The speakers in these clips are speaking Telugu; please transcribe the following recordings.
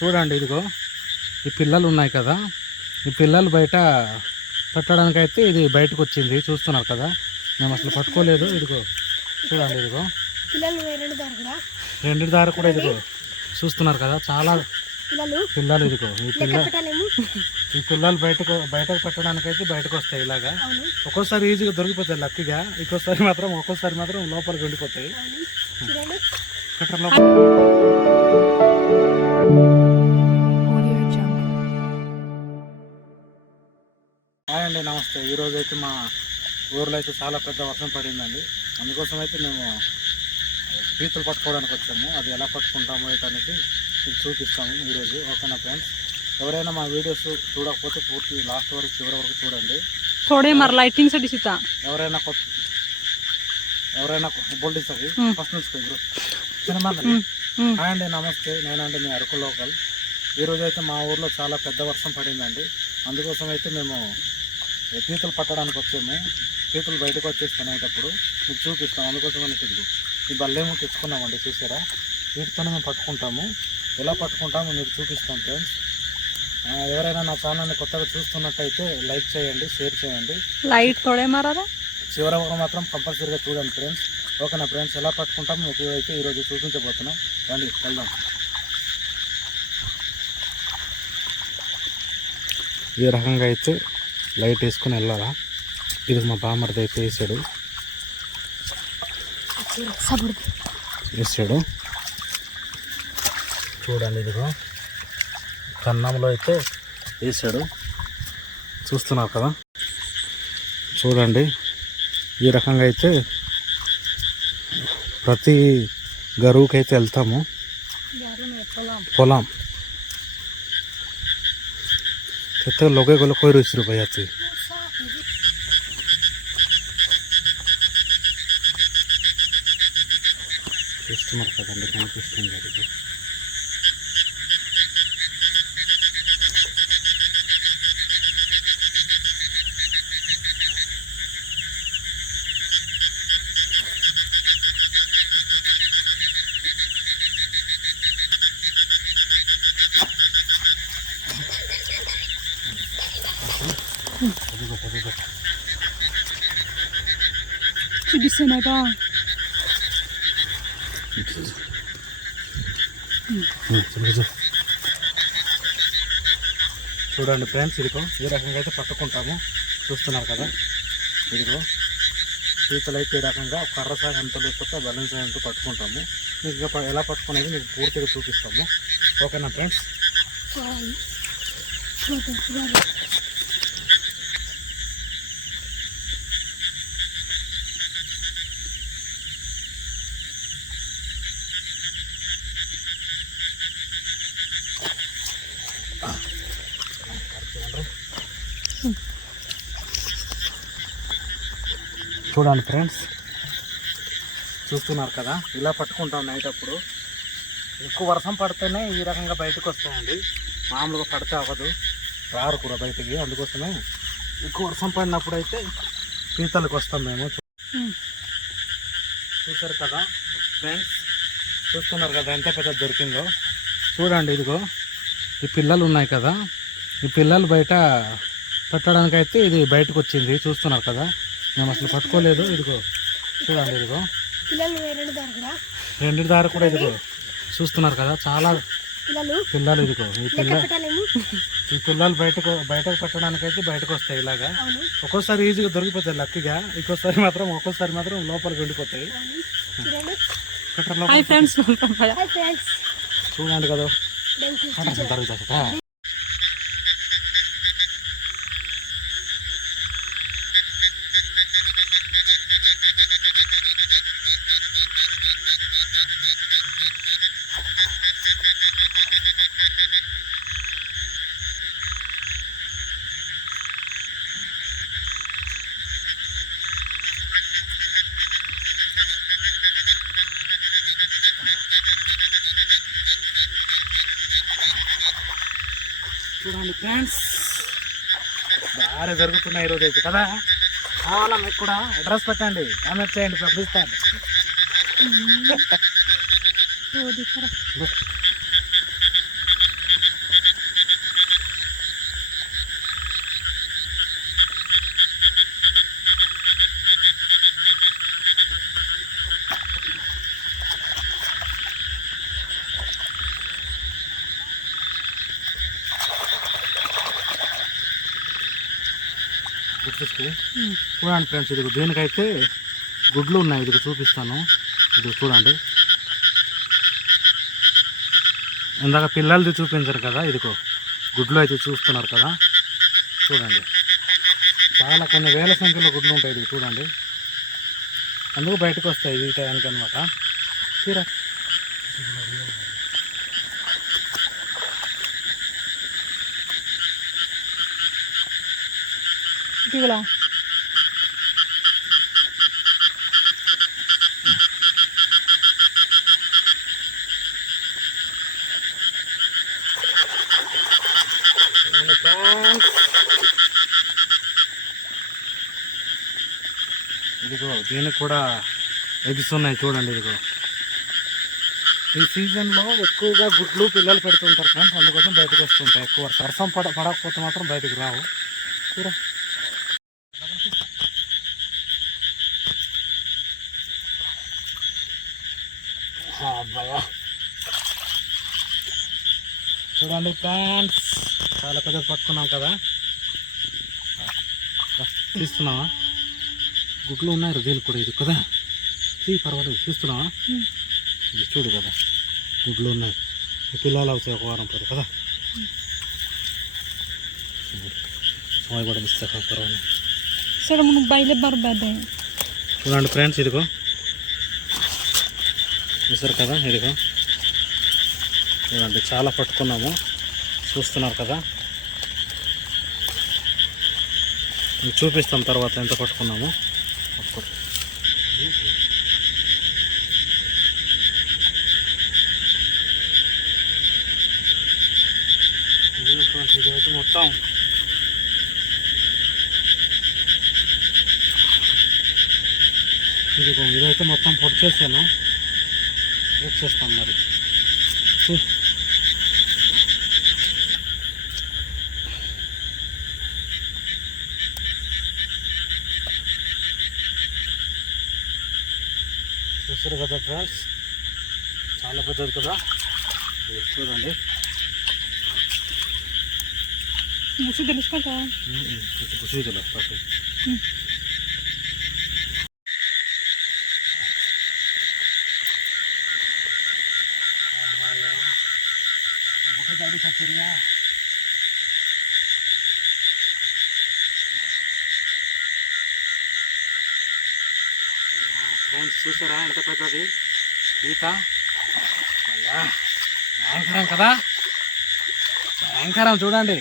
చూడండి ఇదిగో ఈ పిల్లలు ఉన్నాయి కదా, ఈ పిల్లలు బయట పెట్టడానికైతే ఇది బయటకు వచ్చింది. చూస్తున్నారు కదా, మేము అసలు పట్టుకోలేదు. ఇదిగో చూడండి, ఇదిగో రెండింటి దారి కూడా ఇదిగో చూస్తున్నారు కదా, చాలా పిల్లలు. ఇదిగో ఈ పిల్లలు బయటకు పెట్టడానికైతే బయటకు వస్తాయి ఇలాగా. ఒక్కోసారి ఈజీగా దొరికిపోతాయి లక్కీగా, ఒక్కోసారి మాత్రం లోపలికి వెళ్ళిపోతాయి. హాయ్ అండి, నమస్తే. ఈరోజు అయితే మా ఊర్లో అయితే చాలా పెద్ద వర్షం పడిందండి. అందుకోసం అయితే మేము పీతలు పట్టుకోవడానికి వచ్చాము. అది ఎలా పట్టుకుంటామో అయితే అనేది మీకు చూపిస్తాము ఈరోజు. ఓకేనా ఫ్రెండ్స్, ఎవరైనా మా వీడియోస్ చూడకపోతే పూర్తి లాస్ట్ వరకు చివరి వరకు చూడండి. ఎవరైనా బోల్టీ ఫస్ట్ నుంచి హాయ్ అండి, నమస్తే. నేనండి మీ అరకు లోకల్. ఈరోజు అయితే మా ఊర్లో చాలా పెద్ద వర్షం పడిందండి. అందుకోసం అయితే మేము పీతలు పట్టడానికి వచ్చాము. పీతలు బయటకు వచ్చేస్తున్నప్పుడు మీకు చూపిస్తాం. అందుకోసం అని తిరిగి ఈ బల్లేమో తెచ్చుకున్నామండి, చూసారా? వీటితోనే మేము పట్టుకుంటాము. ఎలా పట్టుకుంటామో మీకు చూపిస్తాం ఫ్రెండ్స్. ఎవరైనా నా ఛానల్ని కొత్తగా చూస్తున్నట్టయితే లైక్ చేయండి, షేర్ చేయండి. చివరి వరకు మాత్రం కంపల్సరీగా చూడండి ఫ్రెండ్స్. ఓకేనా ఫ్రెండ్స్, ఎలా పట్టుకుంటామో మీకు అయితే ఈరోజు చూపించబోతున్నాం. రండి వెళ్దాం. ఈ రకంగా అయితే లైట్ వేసుకొని వెళ్ళాలా. ఇది మా బామ్మర్ది అయితే వేసాడు. చూడండి, ఇదిగో కన్నంలో అయితే వేసాడు. చూస్తున్నారు కదా, చూడండి. ఈ రకంగా అయితే ప్రతి గరువుకి అయితే వెళ్తాము. పొలం చెత్త లోకే గొల్ల కోయి రుచి పోయచ్చు. చూస్తున్నారు కదండి, కనిపిస్తుంది అది. చూడండి ఫ్రెండ్స్, ఇదిగో ఈ రకంగా అయితే పట్టుకుంటాము. చూస్తున్నారు కదా, ఇదిగో పీతలు అయితే ఈ రకంగా కర్ర సాయంతో లేకపోతే బలం సాయంతో పట్టుకుంటాము. మీకు ఎలా పట్టుకునేది మీకు పూర్తిగా చూపిస్తాము. ఓకేనా ఫ్రెండ్స్? చూడండి ఫ్రెండ్స్, చూస్తున్నారు కదా, ఇలా పట్టుకుంటాం. నైట్ అప్పుడు ఎక్కువ వర్షం పడితేనే ఈ రకంగా బయటకు వస్తాయండి. మామూలుగా పడితే అవ్వదు, రారు కూడా బయటికి. అందుకోసమే ఎక్కువ వర్షం పడినప్పుడు అయితే పీతలకు వస్తాం మేము. చూసారు కదా ఫ్రెండ్స్, చూస్తున్నారు కదా ఎంత పెద్ద దొరికిందో. చూడండి, ఇదిగో ఈ పిల్లలు ఉన్నాయి కదా, ఈ పిల్లలు బయట పెట్టడానికైతే ఇది బయటకు వచ్చింది. చూస్తున్నారు కదా, మేము అసలు పట్టుకోలేదు. ఇదిగో చూడండి, ఇదిగో రెండింటి దారి కూడా ఇదిగో చూస్తున్నారు కదా, చాలా పిల్లలు. ఇదిగో ఈ పిల్లలు బయటకు పెట్టడానికైతే బయటకు వస్తాయి ఇలాగా. ఒక్కోసారి ఈజీగా దొరికిపోతాయి లక్కీగా, ఒక్కోసారి మాత్రం లోపలికి వెళ్ళిపోతాయి. చూడండి కదా. చూడండి ఫ్రెండ్స్, బాగా జరుగుతున్నాయి ఈరోజు అయితే కదా. కావాలా మీకు కూడా అడ్రస్ పెట్టండి, కామెంట్ చేయండి, పంపిస్తాను. గుర్తిస్తే చూడండి ఫ్రెండ్స్, ఇది దీనికైతే గుడ్లు ఉన్నాయి. ఇది చూపిస్తాను, ఇది చూడండి. ఇందాక పిల్లలది చూపించారు కదా, ఇదిగో గుడ్లు అయితే చూస్తున్నారు కదా, చూడండి. చాలా కొన్ని వేల సంఖ్యలో గుడ్లు ఉంటాయి, ఇది చూడండి. అందుకు బయటకు వస్తాయి ఈ టైంకి అనమాట. తీరా ఇటీవల ఇదిగో దీనికి కూడా ఎగ్స్ ఉన్నాయి చూడండి. ఇదిగో ఈ సీజన్లో ఎక్కువగా గుడ్లు పిల్లలు పెడుతుంటారు ఫ్రెండ్స్, అందుకోసం బయటకు వస్తుంటాయి. ఎక్కువ వర్షం పడకపోతే మాత్రం బయటకు రావు. చూడ చూడండి ఫ్రెండ్స్, చాలా పెద్దది పట్టుకున్నాం కదా. తీస్తున్నావా? గుడ్లు ఉన్నాయి దీనికి కూడా. ఇది కదా, పర్వాలేదు, చూస్తున్నావా? ఇది చూడు కదా, గుడ్లు ఉన్నాయి. పిల్లలు అవుతాయి ఒక వారం పడు కదా. సమయ కూడా మిస్తా పర్వాలేదు. చూడండి ఫ్రెండ్స్, ఇదిగో చూసారు కదా, ఇదిగో చూడండి, చాలా పట్టుకున్నాము, చూస్తున్నారు కదా. చూపిస్తాం తర్వాత ఎంత పట్టుకున్నాము. ఇదైతే మొత్తం ఇదైతే మొత్తం పొడి చేసాను, చేస్తాం మరి. చూస్తారు కదా ఫ్రెండ్స్, చాలా పెద్దది కదా, చూడండి. బుసి తెలుసుకుంటా, బుసి తెలుస్తాయి. ఫ్రెండ్స్ చూసారా ఎంత పెద్దది ఈత? భయంకరం కదా, భయంకరం చూడండి.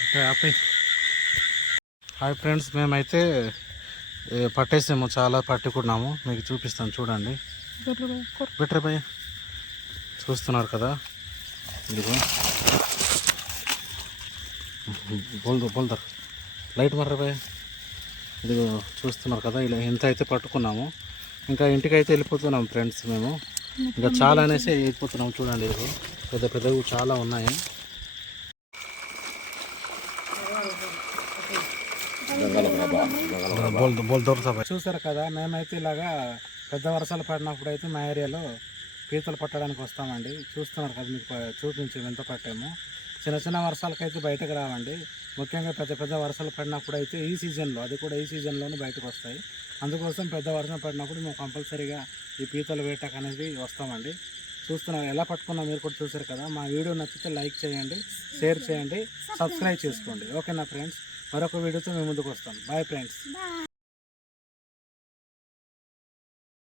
ఓకే ఆపే. హాయ్ ఫ్రెండ్స్, మేమైతే పట్టేసాము, చాలా పట్టుకున్నాము, మీకు చూపిస్తాను చూడండి. బెటర్ భయ్య, చూస్తున్నారు కదా, ఇదిగో బోల్దర్ లైట్ మర్ర భయ్య, ఇదిగో చూస్తున్నారు కదా. ఇలా ఎంత అయితే పట్టుకున్నాము, ఇంకా ఇంటికైతే వెళ్ళిపోతున్నాం ఫ్రెండ్స్. మేము ఇంకా చాలా అనేసి వెళ్ళిపోతున్నాం. చూడండి, ఇదిగో పెద్ద పెద్దవి చాలా ఉన్నాయి. చూసారు కదా, మేమైతే ఇలాగా పెద్ద వర్షాలు పడినప్పుడు అయితే మా ఏరియాలో పీతలు పట్టడానికి వస్తామండి. చూస్తున్నారు కదా, మీకు చూపించాము ఎంత పట్టాము. చిన్న చిన్న వర్షాలకైతే బయటకు రావండి. ముఖ్యంగా పెద్ద పెద్ద వర్షాలు పడినప్పుడు అయితే ఈ సీజన్లో, అది కూడా ఈ సీజన్లోనే బయటకు వస్తాయి. అందుకోసం పెద్ద వర్షం పడినప్పుడు మేము కంపల్సరీగా ఈ పీతల వేటకు అనేది వస్తామండి. చూస్తున్నారు ఎలా పట్టుకున్నా, మీరు కూడా చూసారు కదా. మా వీడియో నచ్చితే లైక్ చేయండి, షేర్ చేయండి, సబ్స్క్రైబ్ చేసుకోండి. ఓకేనా ఫ్రెండ్స్, మరొక వీడియోతో మేము ముందుకు వస్తాం. Bye friends.